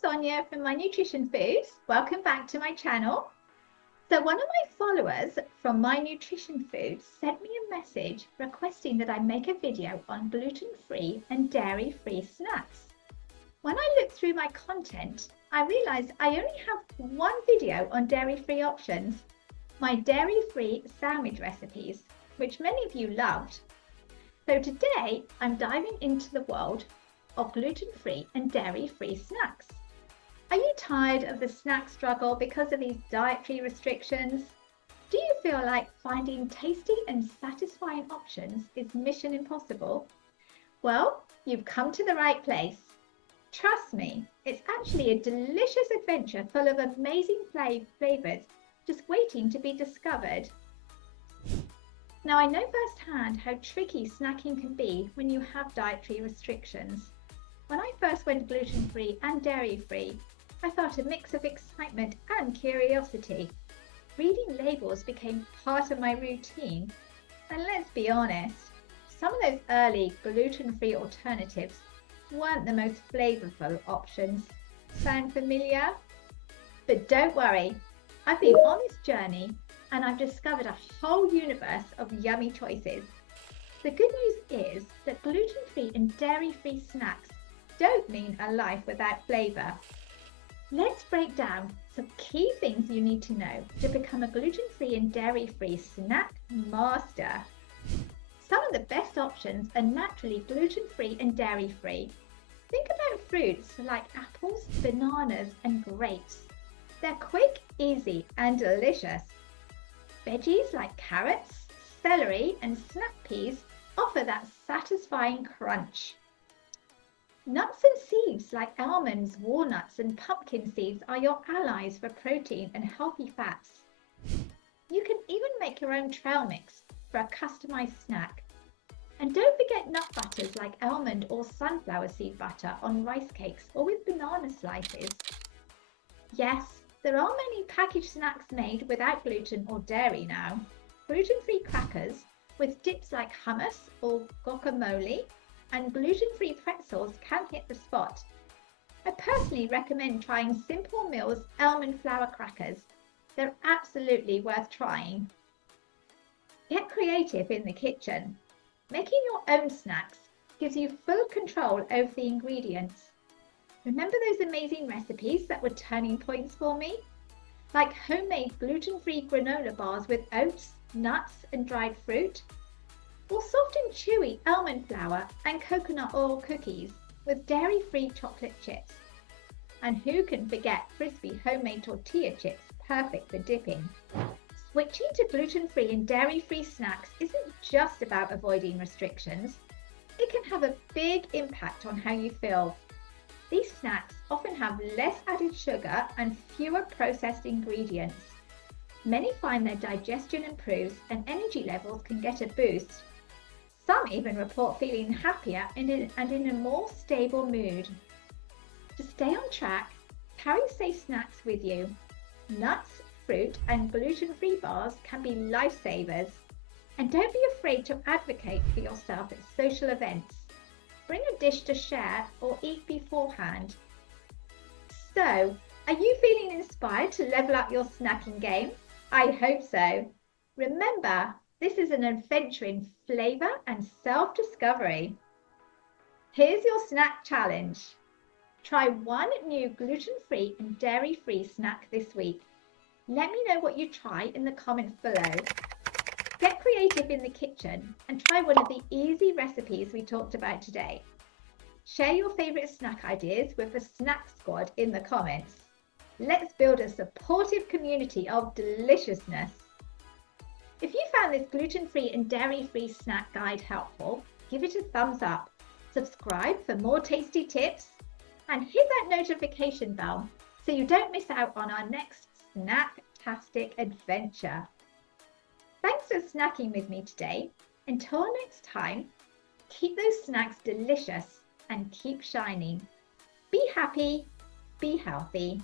Sonia from My Nutrition Foods. Welcome back to my channel. So one of my followers from My Nutrition Foods sent me a message requesting that I make a video on gluten-free and dairy-free snacks. When I looked through my content, I realized I only have one video on dairy-free options, my dairy-free sandwich recipes, which many of you loved. So today I'm diving into the world of gluten-free and dairy-free snacks. Are you tired of the snack struggle because of these dietary restrictions? Do you feel like finding tasty and satisfying options is mission impossible? Well, you've come to the right place. Trust me, it's actually a delicious adventure full of amazing flavors just waiting to be discovered. Now, I know firsthand how tricky snacking can be when you have dietary restrictions. When I first went gluten-free and dairy-free, I felt a mix of excitement and curiosity. Reading labels became part of my routine. And let's be honest, some of those early gluten-free alternatives weren't the most flavorful options. Sound familiar? But don't worry, I've been on this journey and I've discovered a whole universe of yummy choices. The good news is that gluten-free and dairy-free snacks don't mean a life without flavour. Let's break down some key things you need to know to become a gluten-free and dairy-free snack master. Some of the best options are naturally gluten-free and dairy-free. Think about fruits like apples, bananas and grapes. They're quick, easy and delicious. Veggies like carrots, celery and snap peas offer that satisfying crunch. Nuts and seeds like almonds, walnuts and pumpkin seeds are your allies for protein and healthy fats. You can even make your own trail mix for a customized snack. And don't forget nut butters like almond or sunflower seed butter on rice cakes or with banana slices. Yes, there are many packaged snacks made without gluten or dairy now. Gluten-free crackers with dips like hummus or guacamole and gluten-free pretzels can hit the spot. I personally recommend trying Simple Mills almond flour crackers. They're absolutely worth trying. Get creative in the kitchen. Making your own snacks gives you full control over the ingredients. Remember those amazing recipes that were turning points for me? Like homemade gluten-free granola bars with oats, nuts and dried fruit? Or soft and chewy almond flour and coconut oil cookies with dairy-free chocolate chips. And who can forget crispy homemade tortilla chips, perfect for dipping. Switching to gluten-free and dairy-free snacks isn't just about avoiding restrictions. It can have a big impact on how you feel. These snacks often have less added sugar and fewer processed ingredients. Many find their digestion improves and energy levels can get a boost. Some even report feeling happier and in a more stable mood. To stay on track, carry safe snacks with you. Nuts, fruit and gluten-free bars can be lifesavers. And don't be afraid to advocate for yourself at social events. Bring a dish to share or eat beforehand. So, are you feeling inspired to level up your snacking game? I hope so. Remember, this is an adventure in flavour and self-discovery. Here's your snack challenge. Try one new gluten-free and dairy-free snack this week. Let me know what you try in the comments below. Get creative in the kitchen and try one of the easy recipes we talked about today. Share your favourite snack ideas with the Snack Squad in the comments. Let's build a supportive community of deliciousness. If you found this gluten-free and dairy-free snack guide helpful, give it a thumbs up, subscribe for more tasty tips, and hit that notification bell so you don't miss out on our next snack-tastic adventure. Thanks for snacking with me today. Until next time, keep those snacks delicious and keep shining. Be happy, be healthy.